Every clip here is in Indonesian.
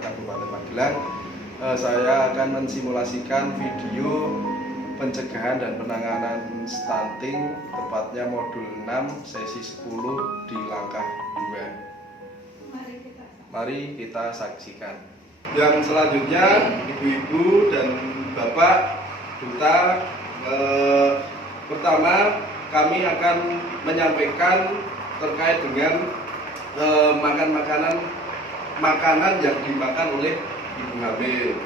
Kabupaten Magelang. Saya akan mensimulasikan video pencegahan dan penanganan stunting, tepatnya modul 6 sesi 10 di langkah 2. Mari kita saksikan. Yang selanjutnya, ibu-ibu dan bapak duta, pertama kami akan menyampaikan terkait dengan makanan yang dimakan oleh ibu hamil.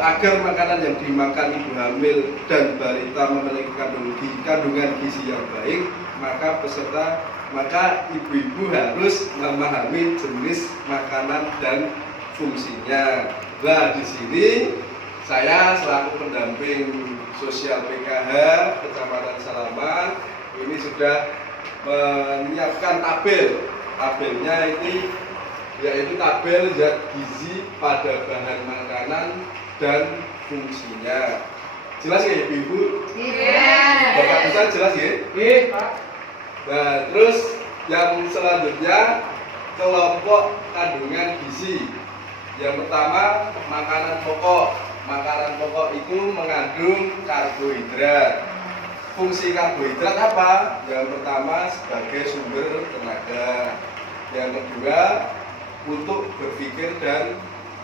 Agar makanan yang dimakan ibu hamil dan balita memiliki kandungan gizi yang baik, maka ibu-ibu harus memahami jenis makanan dan fungsinya. Nah, di sini saya selaku pendamping sosial PKH Kecamatan Salaman ini sudah menyiapkan tabelnya ini, yaitu tabel zat gizi pada bahan makanan dan fungsinya. Jelas ya ibu-ibu? Iya. Bapak bisa jelas ya? Iya, Pak. Nah, terus yang selanjutnya kelompok kandungan gizi. Yang pertama, makanan pokok. Makanan pokok itu mengandung karbohidrat. Fungsi karbohidrat apa? Yang pertama sebagai sumber tenaga. Yang kedua untuk berpikir dan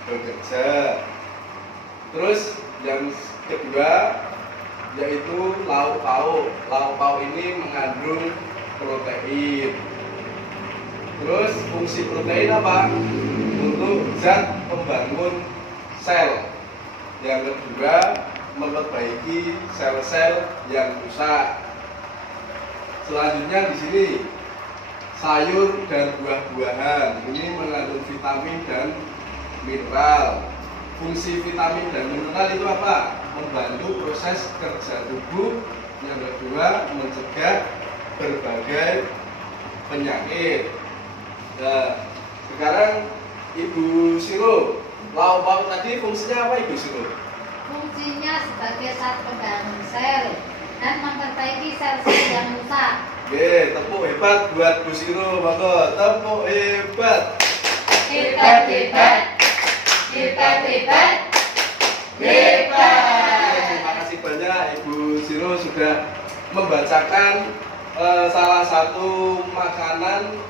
bekerja. Terus yang kedua yaitu lauk pauk. Lauk pauk ini mengandung protein. Terus fungsi protein apa? Untuk zat pembangun sel. Yang kedua memperbaiki sel-sel yang rusak. Selanjutnya di sini sayur dan buah-buahan ini mengandung vitamin dan mineral. Fungsi vitamin dan mineral itu apa? Membantu proses kerja tubuh. Yang kedua mencegah berbagai penyakit. Nah, sekarang Ibu Siro, lauk pauk tadi fungsinya apa Ibu Siro? Fungsinya sebagai zat pembangun sel dan memperbaiki sel-sel yang rusak. Oke, tepuk hebat buat Bu Siro, monggo. Tepuk hebat. Hebat, hebat. Hebat, hebat. Hebat. Terima kasih banyak Ibu Siro sudah membacakan salah satu makanan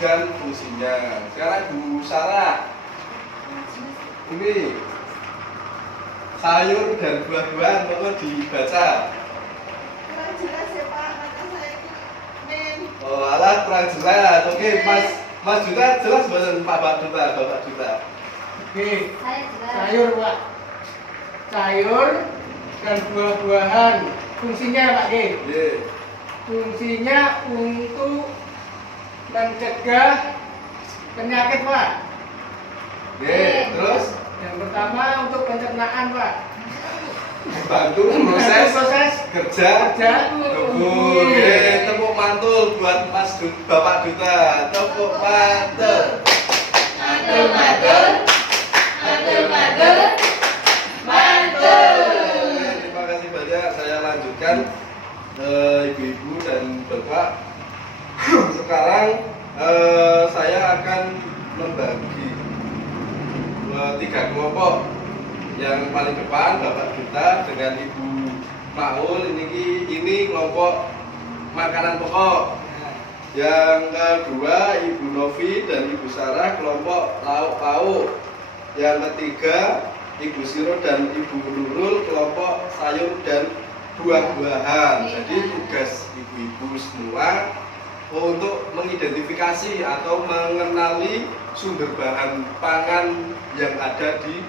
dan fungsinya. Sekarang Bu Sarah, ini sayur dan buah-buahan monggo dibaca. Kurang jelas ya Pak, mata saya ini. Oh, alah kurang jelas. Oke, Mas Juta jelas buatan Bapak Juta. Oke, Saya jelas. sayur Pak. Sayur dan buah-buahan. Fungsinya Pak G. Nggih. Fungsinya untuk mencegah penyakit Pak. Nggih, terus Yang pertama untuk pencernaan Pak. bantu proses kerja tubuh. Nggih, tepuk mantul buat Bapak Duta. Tepuk mantul. Mantul, mantul. Mantul, mantul. Mantul. Terima kasih banyak. Saya lanjutkan ibu-ibu dan bapak. Sekarang saya akan membagi 3 kelompok. Yang paling depan Bapak Duta dengan Ibu Maul, ini kelompok makanan pokok. Yang kedua Ibu Novi dan Ibu Sarah kelompok lauk pauk. Yang ketiga Ibu Siro dan Ibu Nurul kelompok sayur dan buah-buahan. Jadi tugas ibu-ibu semua untuk mengidentifikasi atau mengenali sumber bahan pangan yang ada di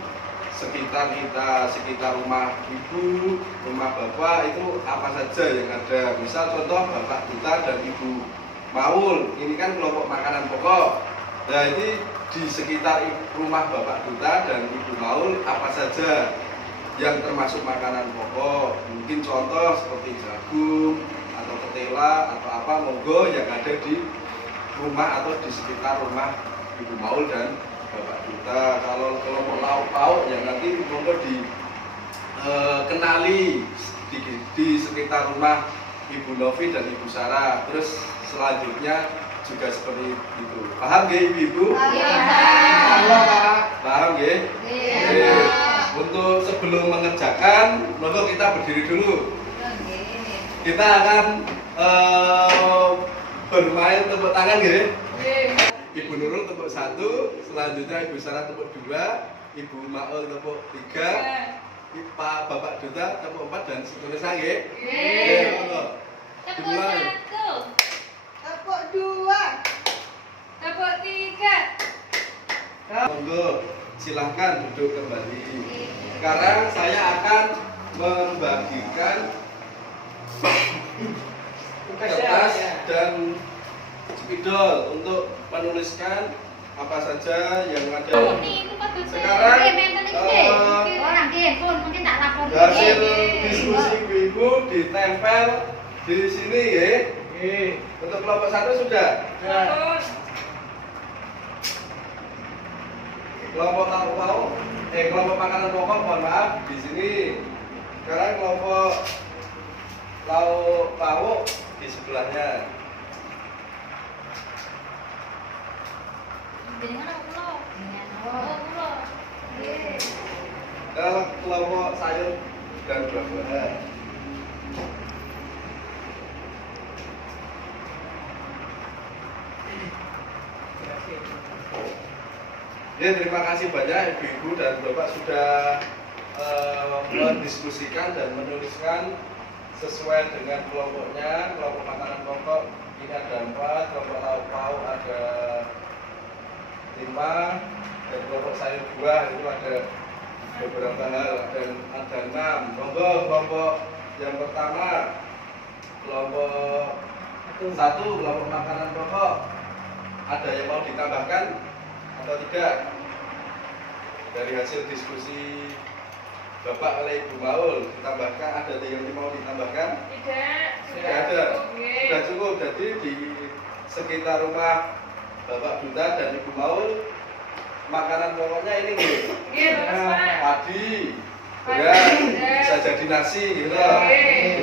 sekitar kita, sekitar rumah ibu, rumah bapak, itu apa saja yang ada. Misal contoh Bapak Duta dan Ibu Maul, ini kan kelompok makanan pokok. Nah, ini di sekitar rumah Bapak Duta dan Ibu Maul apa saja yang termasuk makanan pokok. Mungkin contoh seperti jagung atau ketela atau apa, monggo yang ada di rumah atau di sekitar rumah Ibu Maul dan Bapak Duta. Kalau kelompok lauk pauk yang nanti monggo dikenali di sekitar rumah Ibu Novi dan Ibu Sarah. Terus selanjutnya juga seperti itu. Paham nggih Ibu-ibu? Iya. Halo Pak. nggih? Iya. Untuk sebelum mengerjakan, monggo kita berdiri dulu. Kita akan bermain tepuk tangan nggih? Ibu Nurul tepuk 1, selanjutnya Ibu Sarah tepuk 2, Ibu Maul tepuk 3, Bapak Duta tepuk 4 dan seterusnya nggih. Nggih, monggo. Tepuk Dimulai. 1, Tepuk 2. tepuk 3. Monggo, silahkan duduk kembali. Sekarang saya akan membagikan kertas dan spidol untuk menuliskan apa saja yang ada. Sekarang hasil diskusi ibu ditempel di sini ya. Untuk kelompok 1 sudah. Kelompok kelompok makanan pokok mohon maaf di sini. Sekarang kelompok lauk pauk di sebelahnya. Kalau kelompok sayur dan buah-buahan. Ya, terima kasih banyak Ibu-ibu dan Bapak sudah mendiskusikan dan menuliskan sesuai dengan kelompoknya. Kelompok makanan pokok ini ada 4, kelompok lauk pauk ada 5, dan kelompok sayur buah itu ada beberapa hal, ada 6. Monggo kelompok yang pertama, kelompok 1, kelompok makanan pokok, ada yang mau ditambahkan atau tidak? Dari hasil diskusi Bapak oleh Ibu Maul ditambahkan, ada yang mau ditambahkan? Tidak ada. Sudah cukup. Jadi di sekitar rumah Bapak Duta dan Ibu Maul makanan pokoknya ini nih. Padi, beras, bisa jadi nasi gitu.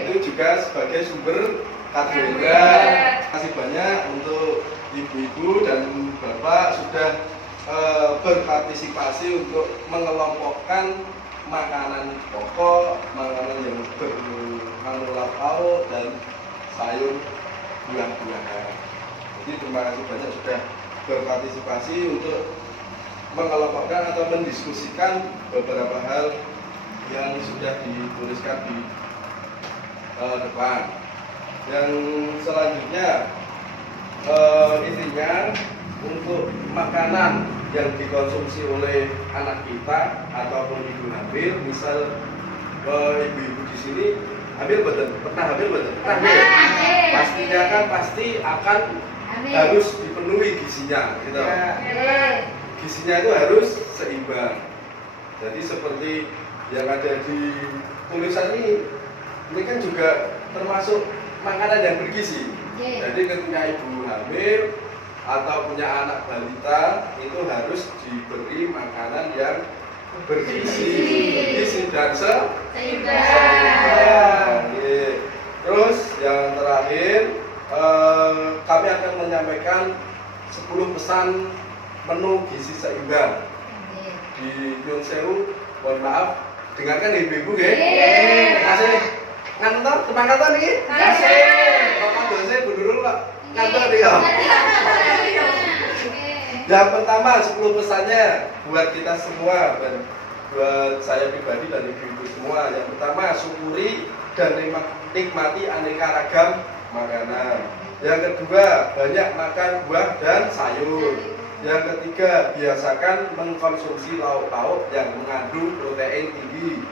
Itu juga sebagai sumber karbohidrat. Terima kasih banyak untuk ibu-ibu dan bapak sudah berpartisipasi untuk mengelompokkan makanan pokok, makanan yang bermengandung lauk pauk dan sayur buah-buahan. Jadi terima kasih banyak sudah berpartisipasi untuk mengelompokkan atau mendiskusikan beberapa hal yang sudah dituliskan di depan. Yang selanjutnya intinya untuk makanan yang dikonsumsi oleh anak kita ataupun ibu hamil, misal ibu-ibu di sini hamil betul, pernah hamil betul, pastinya kan pasti akan harus dipenuhi gizinya, gitu. Gizinya itu harus seimbang. Jadi seperti yang ada di tulisan ini kan juga termasuk makanan yang bergizi. Jadi ketika ibu hamil atau punya anak balita itu harus diberi makanan yang bergizi dan seimbang. Terus yang terakhir kami akan menyampaikan 10 pesan menu gizi seimbang di Nyun Sewu. Mohon maaf, dengarkan ibu-ibu ya. Kasih ngantor semangat nih. Bapak dosen Bu Nurul Pak ngantor dia. Yang pertama 10 pesannya buat kita semua dan buat saya pribadi dan ibu-ibu semua. Yang pertama, syukuri dan nikmati aneka ragam makanan. Yang kedua, banyak makan buah dan sayur. Yang ketiga, biasakan mengkonsumsi lauk pauk yang mengandung protein tinggi.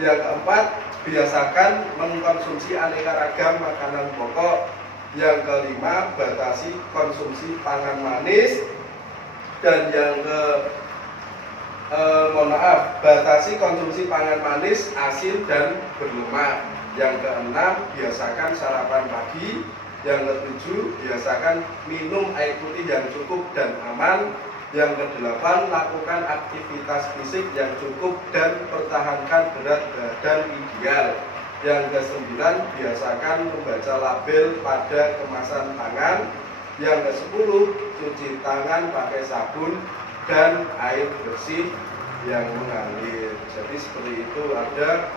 Yang keempat, biasakan mengkonsumsi aneka ragam makanan pokok. Yang kelima, batasi konsumsi pangan manis. Dan yang batasi konsumsi pangan manis, asin dan berlemak. Yang keenam, biasakan sarapan pagi. Yang ketujuh, biasakan minum air putih yang cukup dan aman. Yang kedelapan, lakukan aktivitas fisik yang cukup dan pertahankan berat badan ideal. Yang kesembilan, biasakan membaca label pada kemasan pangan. Yang ke-10, cuci tangan pakai sabun dan air bersih. yang mengalir. Jadi seperti itu, ada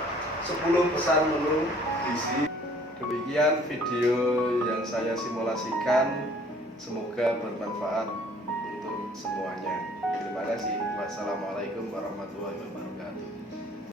10 pesan menu gizi. Demikian video yang saya simulasikan, semoga bermanfaat untuk semuanya. Terima kasih. Wassalamualaikum warahmatullahi wabarakatuh.